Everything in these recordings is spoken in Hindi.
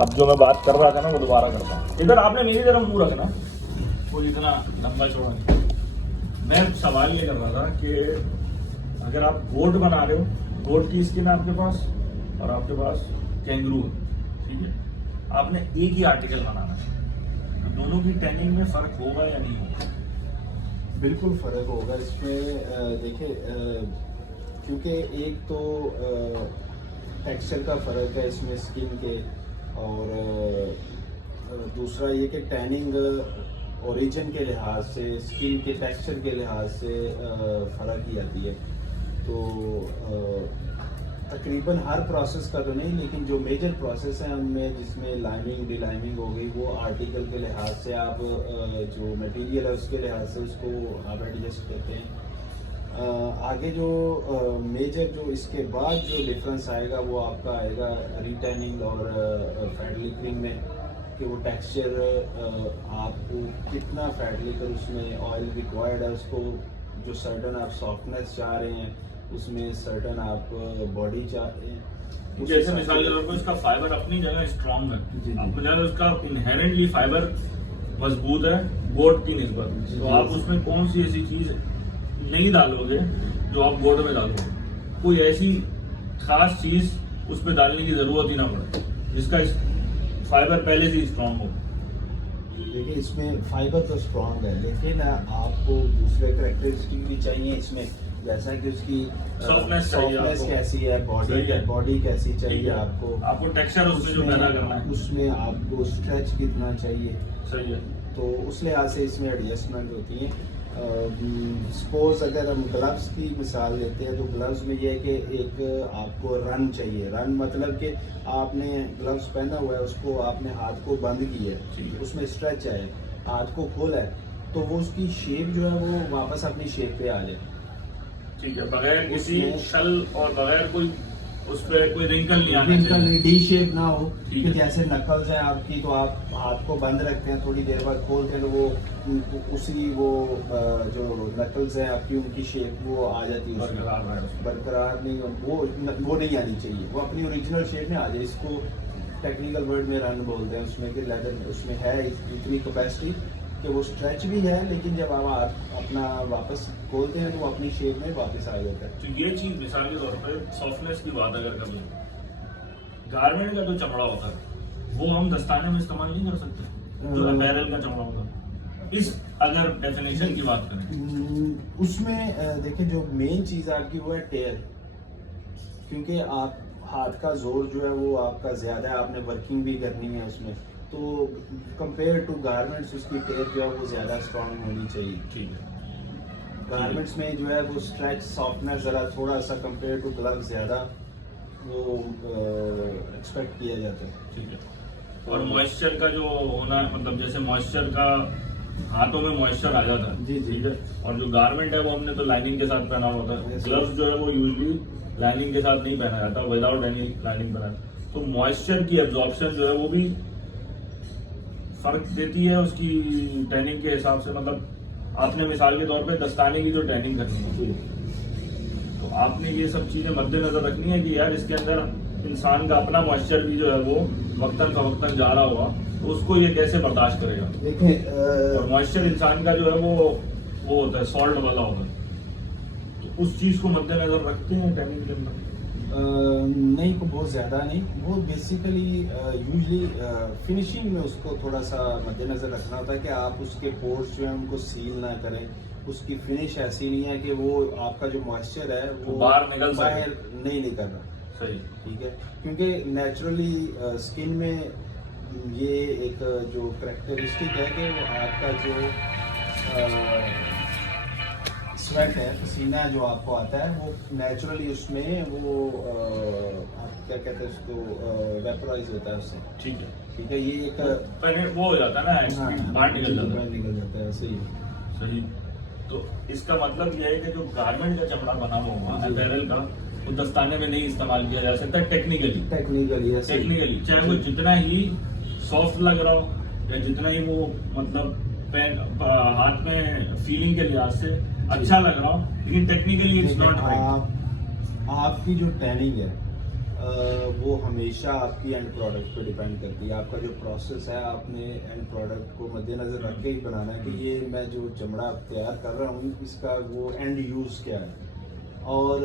अब जो मैं बात कर रहा था ना वो दोबारा करता हूँ। इधर आपने मेरी तरफ मुंह रखना, वो जितना लंबा चौड़ा नहीं। मैं सवाल ये कर रहा था कि अगर आप गोट बना रहे हो, गोट की स्किन है आपके पास और आपके पास कैंगरू है, ठीक है, आपने एक ही आर्टिकल बनाना है, तो दोनों की टैनिंग में फर्क होगा या नहीं होगा? बिल्कुल फ़र्क होगा इसमें। देखिए, क्योंकि एक तो टेक्सचर का फ़र्क है इसमें स्किन के, और दूसरा ये कि टैनिंग ओरिजिन के लिहाज से, स्किन के टेक्सचर के लिहाज से फ़र्क ही आती है। तो तकरीबन हर प्रोसेस का तो नहीं, लेकिन जो मेजर प्रोसेस है उनमें, जिसमें लाइमिंग डिलाइमिंग हो गई, वो आर्टिकल के लिहाज से आप जो मटेरियल है उसके लिहाज से उसको आप एडजस्ट करते हैं। आगे जो मेजर जो इसके बाद जो डिफरेंस आएगा वो आपका आएगा रिटैनिंग और फैट लिकरिंग में, कि वो टेक्सचर आपको कितना फैट लिकर उसमें ऑयल रिक्वायर्ड है, उसको जो सर्टन आप सॉफ्टनेस चाह रहे हैं, उसमें सर्टन आप बॉडी चाहते हैं। जैसे मिसाल के तौर पर इसका फाइबर अपनी जगह स्ट्रॉन्ग है, अपनी जगह उसका इनहेरेंटली फाइबर मजबूत है गोट की निस्बत, तो आप उसमें कौन सी ऐसी चीज नहीं डालोगे जो आप गोट में डालोगे? कोई ऐसी खास चीज उसमें डालने की जरूरत ही ना पड़े जिसका फाइबर पहले से ही स्ट्रॉन्ग हो। देखिए, इसमें फाइबर तो स्ट्रॉन्ग है, लेकिन आपको दूसरे करैक्टरिस्टिक भी चाहिए इसमें, जैसा कि उसकी सॉफ्टनेस कैसी है, बॉडी कैसी चाहिए आपको टेक्सचर उसमें जो पैदा करना है, उसमें आपको स्ट्रेच कितना चाहिए। सही है। तो उस लिहाज से इसमें एडजस्टमेंट होती है। सपोज अगर हम ग्लव्स की मिसाल लेते हैं, तो ग्लव्स में ये है कि एक आपको रन चाहिए। रन मतलब कि आपने ग्लव्स पहना हुआ है, उसको आपने हाथ को बंद किया है, उसमें स्ट्रेच है, हाथ को खोला है, तो वो उसकी शेप जो है वो वापस अपनी शेप पे आ जाए। ठीक है, बगैर किसी शल और बगैर कोई उस पर कोई रिंकल नहीं, डी शेप ना हो। कि जैसे नकल्स है आपकी, तो आप हाथ को बंद रखते हैं, थोड़ी देर बाद खोलते हैं, वो उसी वो जो नकल्स है आपकी, उनकी शेप वो आ जाती है उसमें, बरकरार नहीं, वो नहीं आनी चाहिए, वो अपनी ओरिजिनल शेप में आ जाए। इसको टेक्निकल वर्ड में रन बोलते हैं, उसमें कि लेदर उसमें है इतनी कैपेसिटी कि वो स्ट्रेच भी है, लेकिन जब आप अपना वापस खोलते हैं तो वो अपनी शेप में वापस आ जाता है। तो ये चीज मिसाल के तौर पर सॉफ्टनेस की बात अगर कभी, गारमेंट का जो चमड़ा होता है वो हम दस्ताने में इस्तेमाल नहीं कर सकते, जो अपैरल का चमड़ा होता है, इस अगर डेफिनेशन की बात करें उसमें देखिए, जो मेन चीज आपकी वो है टेयर, क्योंकि आप हाथ का जोर जो है वो आपका ज्यादा है, आपने वर्किंग भी करनी है उसमें, तो कंपेयर टू गारमेंट्स उसकी टेप जो है वो ज़्यादा स्ट्रॉन्ग होनी चाहिए। ठीक है, गारमेंट्स में जो है वो स्ट्रेच सॉफ्टनेस ज़रा थोड़ा सा कंपेयर टू ग्लव ज़्यादा वो एक्सपेक्ट किया जाता है। ठीक है। और मॉइस्चर का जो होना है, मतलब जैसे मॉइस्चर का हाथों में मॉइस्चर आ जाता है, जी जी, ठीक है, और जो गारमेंट है वो हमने तो लाइनिंग के साथ पहना होता है, ग्लव्स जो है वो यूजली लाइनिंग के साथ नहीं पहना जाता, विदाउट एनी लाइनिंग पहना, तो मॉइस्चर की एब्जॉर्प्शन जो है वो भी फर्क देती है उसकी टैनिंग के हिसाब से। मतलब आपने मिसाल के तौर पे दस्ताने की जो टैनिंग करनी है, तो आपने ये सब चीजें मद्देनजर रखनी है कि यार इसके अंदर इंसान का अपना मॉइस्चर भी जो है वो वक्तन फवक्तन जा रहा होगा, तो उसको ये कैसे बर्दाश्त करेगा। देखिए, और मॉइस्चर इंसान का जो है वो होता है सॉल्ट वाला होता है, तो उस चीज को मद्देनजर रखते हैं टैनिंग के अंदर। नहीं, को बहुत ज़्यादा नहीं, वो बेसिकली यूजली फिनिशिंग में उसको थोड़ा सा मद्देनज़र रखना होता है कि आप उसके पोर्स जो है उनको सील ना करें, उसकी फिनिश ऐसी नहीं है कि वो आपका जो मॉइस्चर है वो बाहर नहीं निकल रहा। सही, ठीक है, क्योंकि नेचुरली स्किन में ये एक जो करैक्टरिस्टिक है कि वो आपका जो स्वेट है, पसीना जो आपको आता है, वो नेचुरली उसमें वो आप क्या कहते हैं उसको, वेपराइज होता है उससे। ठीक है, ठीक है, ये एक वो हो जाता है ना, बाहर निकल जाता है। सही सही। तो इसका मतलब यह है कि जो गारमेंट का चमड़ा बना हुआ होगा अपैरल का, वो दस्ताने में नहीं इस्तेमाल किया जा सकता टेक्निकली, चाहे वो जितना ही सॉफ्ट लग रहा हो या जितना ही वो मतलब हाथ में फीलिंग के लिहाज से अच्छा लग रहा हो, लेकिन टेक्निकली इट्स नॉट राइट। आपकी जो टैनिंग है वो हमेशा आपकी एंड प्रोडक्ट पे डिपेंड करती है। आपका जो प्रोसेस है आपने एंड प्रोडक्ट को मद्देनज़र रख के ही बनाना है कि ये मैं जो चमड़ा तैयार कर रहा हूँ इसका वो एंड यूज़ क्या है और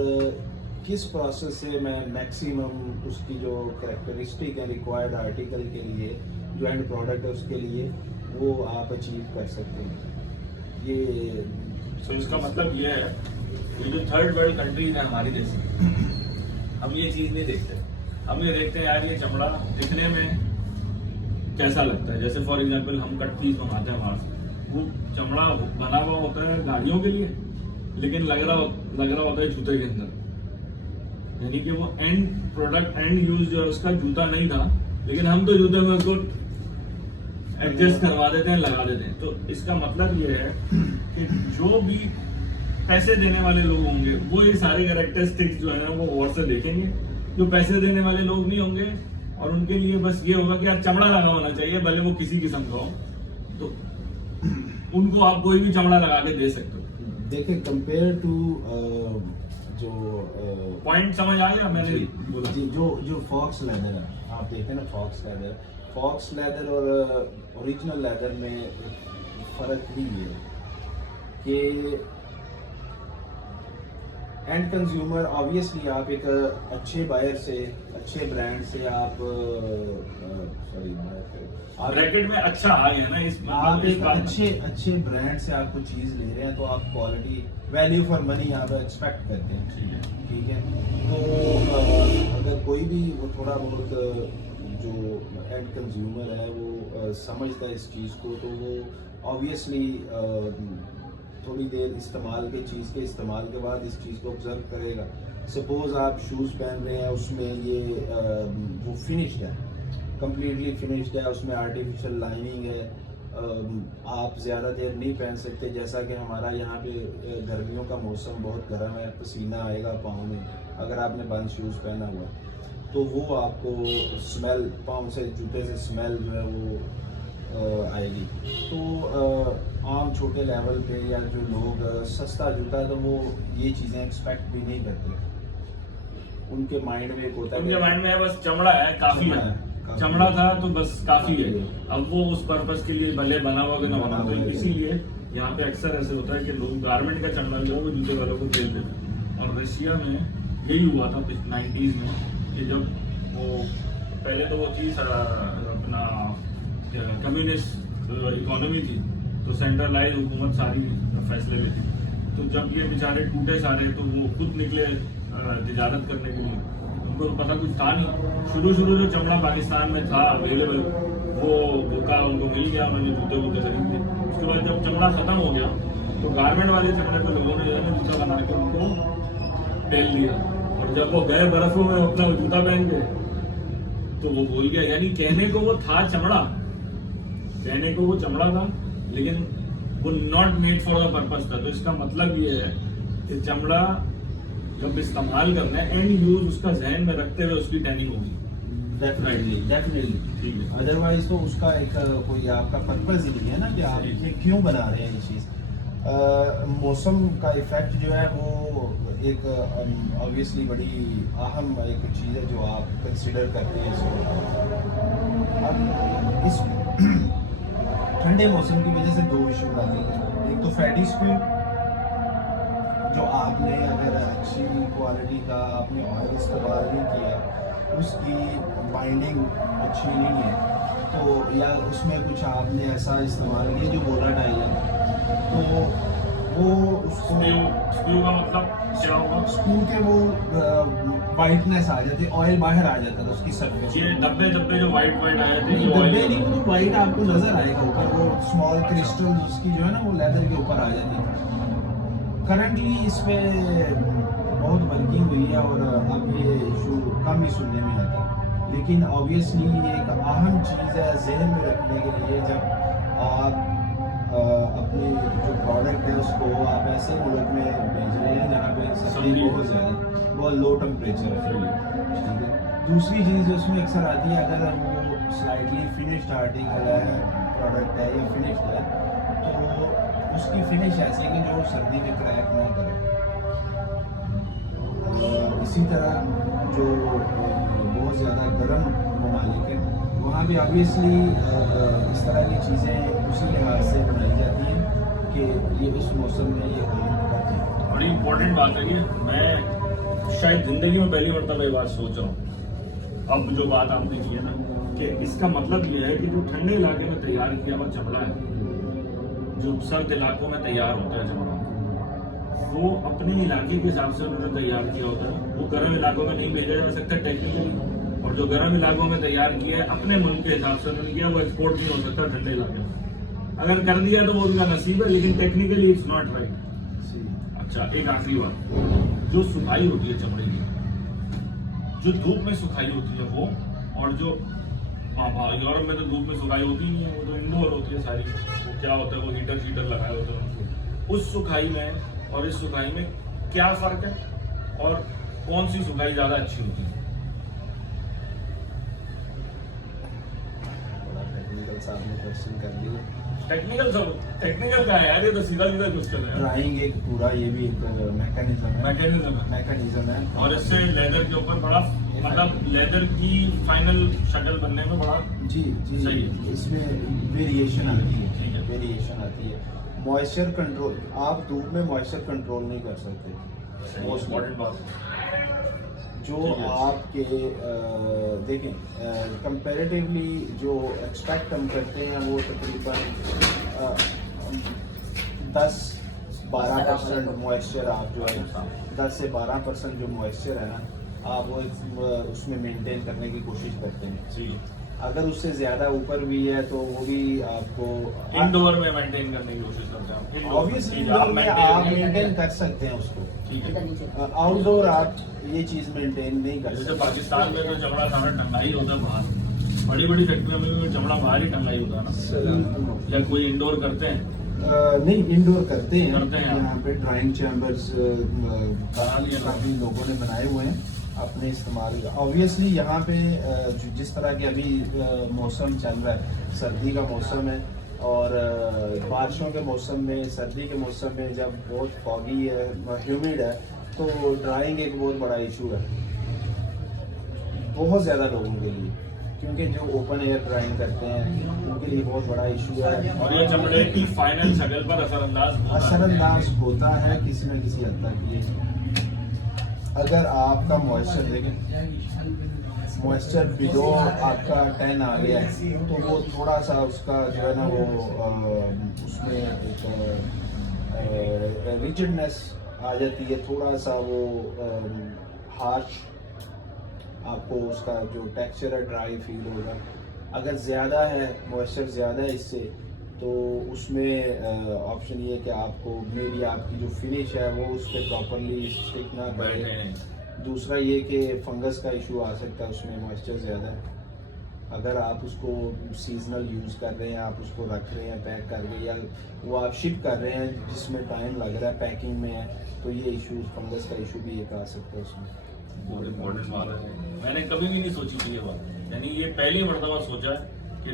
किस प्रोसेस से मैं मैक्सिमम उसकी जो कैरेक्टरिस्टिक है रिक्वायर्ड आर्टिकल के लिए जो एंड प्रोडक्ट है उसके लिए वो आप अचीव कर सकते हैं। ये तो इसका मतलब ये है ये जो थर्ड वर्ल्ड कंट्रीज है हमारी जैसी, हम ये चीज नहीं देखते। हम ये देखते हैं यार ये चमड़ा दिखने में कैसा लगता है। जैसे फॉर एग्जांपल हम कट पीस मंगाते हैं वहां से, वो चमड़ा बना हुआ होता है गाड़ियों के लिए, लेकिन लग रहा होता है जूते के अंदर। यानी कि वो एंड प्रोडक्ट एंड यूज जो है उसका जूता नहीं था, लेकिन हम तो जूते में उसको एडजस्ट करवा देते हैं, लगा देते हैं। तो इसका मतलब ये है कि जो भी पैसे देने वाले लोग होंगे वो ये सारे कैरेक्टरिस्टिक्स जो है ना वो गौर से देखेंगे। जो पैसे देने वाले लोग नहीं होंगे और उनके लिए बस ये होगा कि यार चमड़ा लगा होना चाहिए, भले वो किसी किस्म का हो, तो उनको आप कोई भी चमड़ा लगा के दे सकते हो। देखिए कंपेयर टू जो पॉइंट समझ आ गया मैंने बोला जी, जो फॉक्स लेदर है, आप देखते हैं ना फॉक्स लेदर और ओरिजिनल लेदर में फर्क भी ये है कि एंड कंज्यूमर ऑब्वियसली आप एक अच्छे बायर से अच्छे ब्रांड से आप ब्रैकेट में अच्छा आ गया ना इस आप इस एक बात में। अच्छे ब्रांड से आपको चीज़ ले रहे हैं तो आप क्वालिटी वैल्यू फॉर मनी आप एक्सपेक्ट करते हैं। ठीक है, तो अगर कोई भी वो थोड़ा बहुत जो एंड कंज्यूमर है वो समझता है इस चीज़ को, तो वो ऑब्वियसली थोड़ी देर इस्तेमाल के इस्तेमाल के बाद इस चीज़ को ऑब्जर्व करेगा। सपोज आप शूज़ पहन रहे हैं, उसमें ये वो फिनिश्ड है, कम्प्लीटली फिनिश्ड है, उसमें आर्टिफिशियल लाइनिंग है, आप ज़्यादा देर नहीं पहन सकते। जैसा कि हमारा यहाँ पे गर्मियों का मौसम बहुत गर्म है, पसीना आएगा पाँव में अगर आपने बंद शूज़ पहना हुआ, तो वो आपको स्मेल पाँव से जूते से स्मेल जो है वो आएगी। तो आम छोटे लेवल पे या जो लोग सस्ता जूता है तो वो ये चीज़ें एक्सपेक्ट भी नहीं करते। उनके माइंड में एक होता है, उनके माइंड में है बस चमड़ा है काफी है, चमड़ा था तो बस काफी है। अब वो उस पर्पस के लिए भले बना हुआ कि ना बना हुआ, इसीलिए यहाँ पे अक्सर ऐसे होता है कि लोग गारमेंट का चमड़ा जो है वो जूते वालों को बेच देते हैं। और रशिया में यही हुआ था 90s में कि जब वो पहले तो वो थी अपना कम्युनिस्ट इकोनॉमी थी, तो सेंट्रलाइज हुकूमत सारी फैसले लेती। तो जब ये बेचारे टूटे सारे, तो वो खुद निकले तिजारत करने के लिए। उनको पता कुछ था नहीं। शुरू जो चमड़ा पाकिस्तान में था अवेलेबल, वो धोखा उनको मिल गया, मैंने जूते वूते खरीद लिए। उसके बाद जब चमड़ा खत्म हो गया तो गारमेंट वाले चमड़े को लोगों ने जूता बना के उनको टेल दिया, और जब वो गए बर्फों में अपना जूता पहन के, तो वो भूल गया। यानी कहने को वो था चमड़ा, कहने को वो चमड़ा था, लेकिन वो not made for the purpose था। तो इसका मतलब ये है कि चमड़ा जब इस्तेमाल करना है एंड यूज उसका जहन में रखते हुए उसकी टैनिंग होगी। डेफिनेटली अदरवाइज तो उसका एक कोई आपका पर्पस ही नहीं है ना कि आप ये क्यों बना रहे हैं ये चीज़। मौसम का इफेक्ट जो है वो एक ऑब्वियसली बड़ी अहम एक चीज़ है जो आप कंसिडर करते हैं अब इस ठंडे मौसम की वजह से दो इशू आते हैं। एक तो फैटी स्किन, जो आपने अगर अच्छी क्वालिटी का आपने ऑयल इस्तेमाल नहीं किया, उसकी बाइंडिंग अच्छी नहीं है, तो या उसमें कुछ आपने ऐसा इस्तेमाल किया जो वोलाटाइल है, तो वो उसको स्क्रू का मतलब क्या होगा? स्क्रू के वो वाइटनेस आ जाती है, ऑयल बाहर आ जाता है उसकी सरफेस। ये धब्बे जो वाइट आए थे, धब्बे नहीं, वो तो वाइट आपको नजर आएगा ऊपर, वो स्मॉल क्रिस्टल उसकी जो है ना वो लेदर के ऊपर आ जाती है। करंटली इसमें बहुत वर्किंग हुई है और अब ये इशू कम ही सुनने में आता है, लेकिन ऑब्वियसली ये एक अहम चीज़ है जहन में रखने के लिए। जब आप अपनी जो प्रोडक्ट है उसको आप ऐसे मुल्क में भेज रहे हैं जहाँ पे सर्दी बहुत ज़्यादा, बहुत लो टेम्परेचर है, ठीक है। दूसरी चीज़ जो उसमें अक्सर आती है, अगर वो स्लाइटली फिनिश्ड आर्टिकल है, प्रोडक्ट है या फिनिश्ड है, तो उसकी फिनिश ऐसे कि जो सर्दी में क्रैक ना करे। इसी तरह जो ज़्यादा गर्म ममालिक हैं, वहाँ भी ऑब्वियसली इस तरह की चीज़ें उसी लिहाज से बनाई जाती हैं कि ये इस मौसम में ये होने करते हैं। बड़ी इंपॉर्टेंट बात है ये, मैं शायद जिंदगी में पहली मरतबा ये बात सोच रहा हूँ। अब जो बात आपने की है ना, कि इसका मतलब ये है कि जो ठंडे इलाके में तैयार किया हुआ चमड़ा है, जो सर्द इलाकों में तैयार होता है चमड़ा, वो अपने इलाके के हिसाब से उन्होंने तैयार किया होता है। वो गर्म इलाकों में नहीं भेजा जा सकता टेक्निकली, और जो गर्म इलाकों में तैयार किया है अपने मुल्क के हिसाब से उन्होंने किया, वो एक्सपोर्ट नहीं हो सकता ठंडे इलाके में। अगर कर दिया तो वो उनका नसीब है, लेकिन टेक्निकली इट्स नॉट राइट। अच्छा, एक आखिरी बात, जो सुखाई होती है चमड़े की, जो धूप में सुखाई होती है वो, और जो यूरोप में तो धूप में सुखाई होती नहीं है, वो तो इंडोर होती है सारी। वो क्या होता है, वो हीटर शीटर लगाए होते हैं। उस सुखाई में और इस सुखाई में क्या फर्क है, और कौन सी सुखाई ज्यादा अच्छी होती है? टेक्निकल साहब ने क्वेश्चन कर लिया। टेक्निकल का है यार, ये तो सीधा सीधा क्वेश्चन है। ड्राइंग एक पूरा ये भी एक मैकेनिज्म मैकेनिज्म है, और इससे लेदर के ऊपर बड़ा, मतलब लेदर की फाइनल शक्ल बनने में बड़ा जी सही है। इसमें वेरिएशन आती ठीक है, है। वेरिएशन आती है। मॉइस्चर कंट्रोल, आप धूप में मॉइस्चर कंट्रोल नहीं कर सकते। मोस्ट इम्पोर्टेंट बात, जो ठीक है। आपके देखें कंपैरेटिवली जो एक्सपेक्ट हम करते हैं वो तकरीबन 10-12% मॉइस्चर आप जो है 10 से 12% जो मॉइस्चर है ना, आप वो उसमें मेंटेन करने की कोशिश करते हैं। जी। अगर उससे ज़्यादा ऊपर भी है तो वो भी आपको इंडोर में मेंटेन करने की कोशिश करते हैं। ऑब्वियसली इंडोर में आप मेंटेन कर सकते हैं उसको, ठीक है। आउटडोर आप ये चीज़ मेंटेन नहीं कर जैसे सकते। पाकिस्तान में तो चमड़ा सारा टंगाई होता है बाहर, बड़ी बड़ी फैक्ट्रियों में भी चमड़ा बाहर ही टंगाई होता है ना, या कोई इंडोर करते हैं? नहीं, इंडोर करते हैं हाँ। यहाँ पे ड्राइंग चैम्बर्स बना लिए ना। काफ़ी लोगों ने बनाए हुए हैं अपने इस्तेमाल। ऑब्वियसली यहाँ पे जिस तरह के अभी मौसम चल रहा है, सर्दी का मौसम है, और बारिशों के मौसम में, सर्दी के मौसम में जब बहुत फॉगी है, ह्यूमिड है, तो ड्राइंग एक बहुत बड़ा इशू है बहुत ज़्यादा लोगों के लिए, क्योंकि जो ओपन एयर ड्राइंग करते हैं उनके लिए बहुत बड़ा इशू है। और ये चमड़े की फाइनल शक्ल पर असरअंदाज होता है किसी न किसी हद तक। ये अगर आपका मॉइस्चर देखें, मॉइस्चर बिलो आपका 10 आ गया है, तो वो थोड़ा सा उसका जो है ना वो उसमें एक रिजिडनेस आ जाती है, थोड़ा सा वो हार्श आपको उसका जो टेक्सचर है ड्राई फील होगा। अगर ज़्यादा है मॉइस्चर, ज़्यादा है इससे, तो उसमें ऑप्शन ये है कि आपको मेरी आपकी जो फिनिश है वो उस पर प्रॉपरली स्टिक ना करे। दूसरा ये कि फंगस का इशू आ सकता है उसमें, मॉइस्चर ज़्यादा है। अगर आप उसको सीजनल यूज़ कर रहे हैं, आप उसको रख रहे हैं पैक कर रहे हैं, या वो आप शिप कर रहे हैं जिसमें टाइम लग रहा है पैकिंग में है, तो ये इशू, फंगस का इशू भी एक आ सकता है उसमें। बहुत इम्पोर्टेंट बात है, मैंने कभी भी नहीं सोची थी ये बात, यानी ये पहली मरतबा सोचा है कि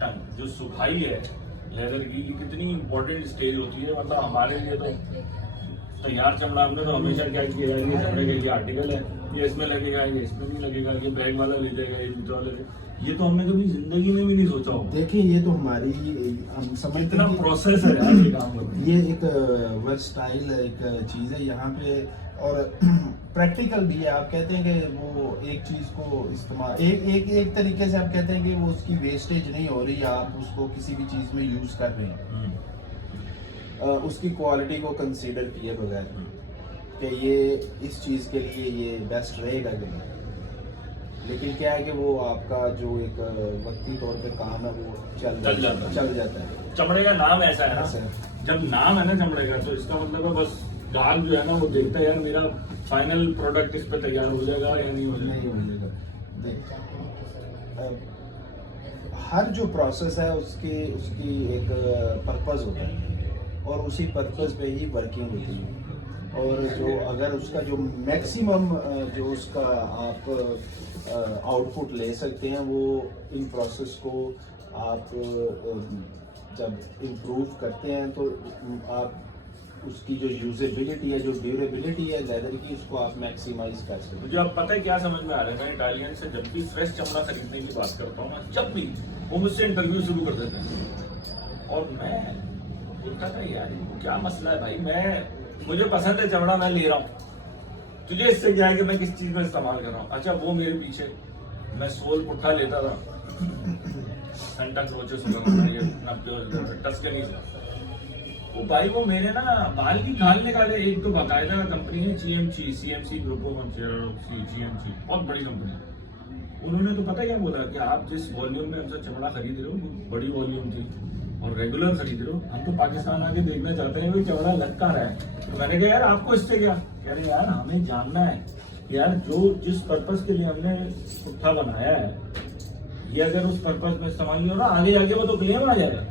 टंग जो सुखाई है लेदर की कितनी इम्पोर्टेंट स्टेज होती है। मतलब हमारे लिए तो तैयार चमड़ा, हमने तो हमेशा क्या किया है, ये चमड़े का ये आर्टिकल है, ये इसमें लगेगा, ये इसमें नहीं लगेगा, ये बैग वाला ले जाएगा, ये जूता वाला ले, ये तो हमने कभी जिंदगी में भी नहीं सोचा होगा। देखिए ये तो हमारी, हम समझते इतना हैं प्रोसेस है यार ये काम करने। ये एक वर्सटाइल एक चीज़ है यहाँ पे, और प्रैक्टिकल भी है। आप कहते हैं कि वो एक चीज़ को इस्तेमाल एक तरीके से आप कहते हैं कि वो उसकी वेस्टेज नहीं हो रही, आप उसको किसी भी चीज़ में यूज़ कर रहे हैं उसकी क्वालिटी को कंसीडर किए बगैर कि ये इस चीज़ के लिए ये बेस्ट रहेगा कि नहीं। लेकिन क्या है कि वो आपका जो एक वक्ती तौर पे काम है वो चल जाता है। चमड़े का नाम ऐसा है ऐसा ना, जब नाम है ना चमड़े का, तो इसका मतलब है बस गाहक जो है ना वो देखता है यार मेरा फाइनल प्रोडक्ट इस पे तैयार हो जाएगा या नहीं हो जाएगा। हर जो प्रोसेस है उसकी एक पर्पस होता है, और उसी पर्पस पे ही वर्किंग होती है। और जो अगर उसका जो मैक्सिमम जो उसका आप आउटपुट ले सकते हैं, वो इन प्रोसेस को आप जब इम्प्रूव करते हैं तो आप उसकी जो यूजेबिलिटी है, जो ड्यूरेबिलिटी है लेदर की, उसको आप मैक्सिमाइज कर सकते मुझे अब पता है क्या समझ में आ रहा है, मैं इटालियन से जब भी फ्रेश चमड़ा खरीदने की बात करता हूँ ना, जब भी वो मुझसे इंटरव्यू शुरू कर देते हैं और मैं बोलता था यार ये क्या मसला है भाई, मुझे पसंद है चमड़ा, मैं ले रहा हूँ, तुझे इससे क्या है कि मैं किस चीज में इस्तेमाल कर रहा हूँ। अच्छा वो मेरे पीछे मैं सोल पुट्ठा लेता था सेंटा क्रोचे टस्कनी से, वो भाई वो मेरे ना बाल की खाल निकाले। एक तो बाकायदा कंपनी है CMC ग्रुप ऑफ GMC, बहुत बड़ी कंपनी है। उन्होंने तो पता क्या बोला कि आप जिस वॉल्यूम में हमसे चमड़ा खरीद रहे हो वो बड़ी वॉल्यूम थी और रेगुलर खरीद रहे हो, हम तो पाकिस्तान आके देखना चाहते हैं कि चमड़ा लग कहाँ रहा है। तो मैंने कहा यार आपको इससे क्या, कह रहे यार हमें जानना है यार जो जिस पर्पस के लिए हमने पुट्ठा बनाया है, ये अगर उस पर्पस में इस्तेमाल नहीं हो रहा आगे आगे वो तो क्लेम आ जाएगा।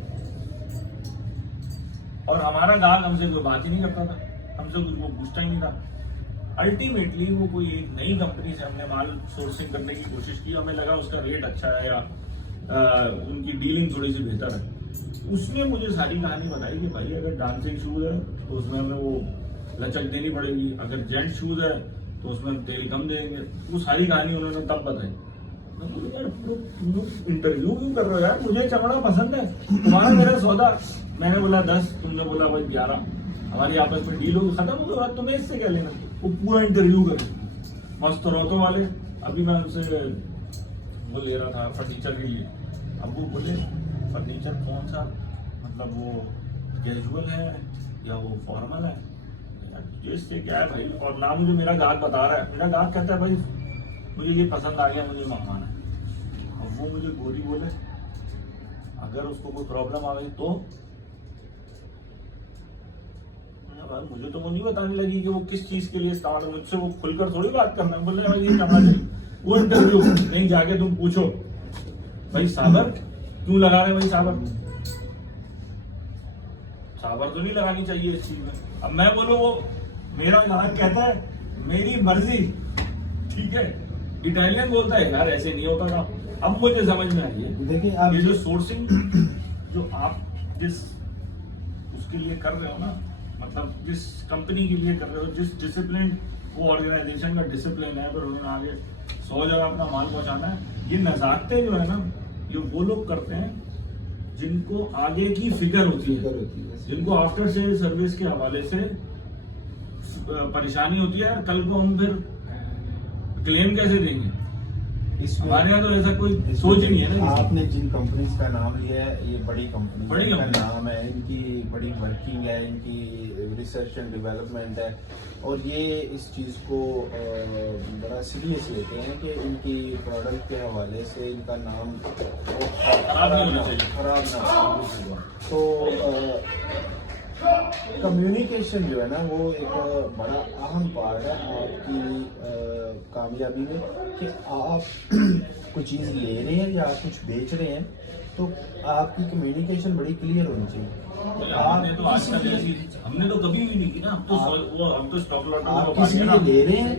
और हमारा गाहक हमसे कोई बात ही नहीं करता था, हमसे कुछ वो पूछता ही नहीं था। अल्टीमेटली वो कोई एक नई कंपनी से हमने माल सोर्सिंग करने की कोशिश की, हमें लगा उसका रेट अच्छा है या उनकी डीलिंग थोड़ी सी बेहतर है। उसने मुझे सारी कहानी बताई कि भाई अगर डांसिंग शूज है तो उसमें हमें वो लचक देनी पड़ेगी, अगर जेंट शूज है तो उसमें हम तेल कम देंगे। वो सारी कहानी उन्होंने तब बताई। मैं बोलूँ यार तुम लोग इंटरव्यू क्यों कर रहे हो यार, मुझे चमड़ा पसंद है, तुम्हारा मेरा सौदा। मैंने बोला 10, तुमने बोला भाई 11, हमारी आपस में डील होगी, खत्म हो गया, तुम्हें इससे क्या लेना। वो पूरा इंटरव्यू करे मस्त रोतो वाले। अभी मैं उनसे वो ले रहा था फर्नीचर के लिए, अब वो बोले फर्नीचर कौन सा, मतलब वो कैजुअल है या वो फॉर्मल है, यार इससे क्या है भाई। और ना मुझे मेरा गाहक बता रहा है, मेरा गाहक कहता है भाई मुझे ये पसंद आ गया, मुझे मंगवाना है। अब वो मुझे गोरी बोले अगर उसको कोई प्रॉब्लम आ गई तो मुझे तो वो नहीं बताने लगी कि वो किस चीज के लिए इस्तेमाल, मुझसे वो खुलकर थोड़ी बात करना। बोल रहे भाई ये करना चाहिए, वो इंटरव्यू नहीं जाके तुम पूछो भाई साबर क्यों लगा रहे भाई, साबर तो नहीं लगानी चाहिए इस चीज में। अब मैं बोलूं वो मेरा ग्राहक कहता है मेरी मर्जी, ठीक है, इटालियन बोलता है यार ऐसे नहीं होता था। अब मुझे समझ में आई है, देखिए आप ये जो सोर्सिंग जो आप जिस उसके लिए कर रहे हो ना, मतलब जिस कंपनी के लिए कर रहे हो, जिस डिसिप्लिन वो ऑर्गेनाइजेशन का डिसिप्लिन है, पर उन्होंने आगे 100 जगह अपना माल पहुंचाना है। ये नजाकतें जो है ना, ये वो लोग करते हैं जिनको आगे की फिक्र होती है, जिनको आफ्टर सेल सर्विस के हवाले से परेशानी होती है, कल को हम फिर क्लेम कैसे देंगे। हमारे यहाँ तो ऐसा कोई सोच ही नहीं है ना। आपने जिन कंपनीज का नाम लिया है, ये बड़ी कंपनी का नाम है, इनकी बड़ी वर्किंग है, इनकी रिसर्च एंड डेवलपमेंट है, और ये इस चीज़ को बड़ा सीरियस लेते हैं कि इनकी प्रोडक्ट के हवाले से इनका नाम खराब नहीं होना चाहिए, खराब ना। तो कम्युनिकेशन जो है ना, वो एक बड़ा अहम पार्ट है आपकी कामयाबी में, कि आप कोई चीज़ ले रहे हैं या आप कुछ बेच रहे हैं तो आपकी कम्युनिकेशन बड़ी क्लियर होनी चाहिए। हमने तो आज तक ऐसी हमने तो कभी भी नहीं की ना। हम तो स्टॉक लॉट आप किसी लिए ले रहे हैं,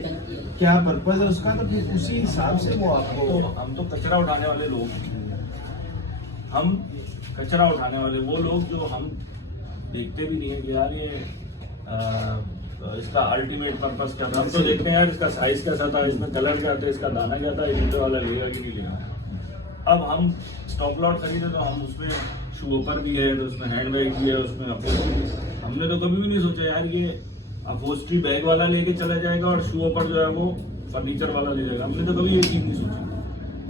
क्या पर्पज है उसका, तो फिर उसी हिसाब से वो आपको। हम तो कचरा उठाने वाले लोग, हम कचरा उठाने वाले वो लोग जो हम देखते भी नहीं है कि यार ये इसका अल्टीमेट पर्पस क्या था। हम तो देखते हैं यार इसका साइज कैसा था, इसमें कलर क्या था, इसका दाना क्या था, ये वाला लेगा कि नहीं लेगा। अब हम स्टॉक लॉट खरीदे तो हम उसमें शू ओपर भी है, तो उसमें हैंड बैग भी है, उसमें अपोस्ट्री भी। हमने तो कभी भी नहीं सोचा यार ये अपोस्ट्री बैग वाला लेके चला जाएगा और शू ओपर जो है वो फर्नीचर वाला ले जाएगा। हमने तो कभी ये चीज नहीं सोची।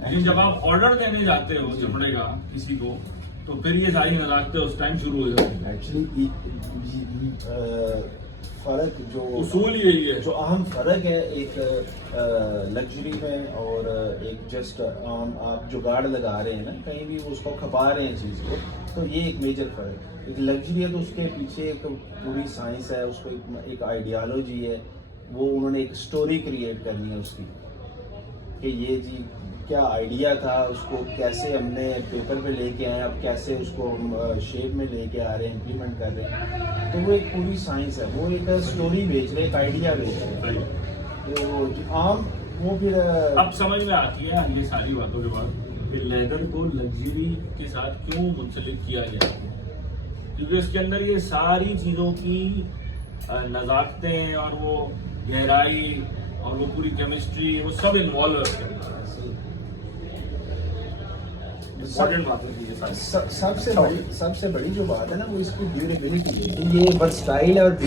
लेकिन जब आप ऑर्डर देने जाते हो चमड़े का किसी को, तो फिर ये सारी नजाकतें उस टाइम शुरू हो जाती है। एक्चुअली फर्क जो उसूल यही है, जो अहम फर्क है एक लग्जरी में और एक जस्ट आप जुगाड़ लगा रहे हैं ना, कहीं भी उसको खपा रहे हैं चीज़ को, तो ये एक मेजर फर्क है। एक लग्जरी है तो उसके पीछे एक पूरी साइंस है, उसको एक आइडियालॉजी है, वो उन्होंने एक स्टोरी क्रिएट करनी है उसकी, कि ये जी क्या आइडिया था, उसको कैसे हमने पेपर पे लेके आए, अब कैसे उसको हम शेप में लेके आ रहे हैं, इम्प्लीमेंट कर रहे हैं। तो वो एक पूरी साइंस है, वो एक स्टोरी बेच रहे, एक आइडिया बेच रहे हैं। तो आम वो फिर अब समझ में आती है ये सारी बातों के बाद कि लेदर को लग्जरी के साथ क्यों मुंसलिक किया गया है, क्योंकि इसके अंदर ये सारी चीज़ों की नज़ाकतें और वो गहराई और वो पूरी केमिस्ट्री वो सब इन्वॉल्व है उसके अंदर। इम्पोर्टेंट बात होती है ये सारी। सबसे बड़ी जो बात है ना वो इसकी ड्यूरेबिलिटी है कि ये वर्सटाइल और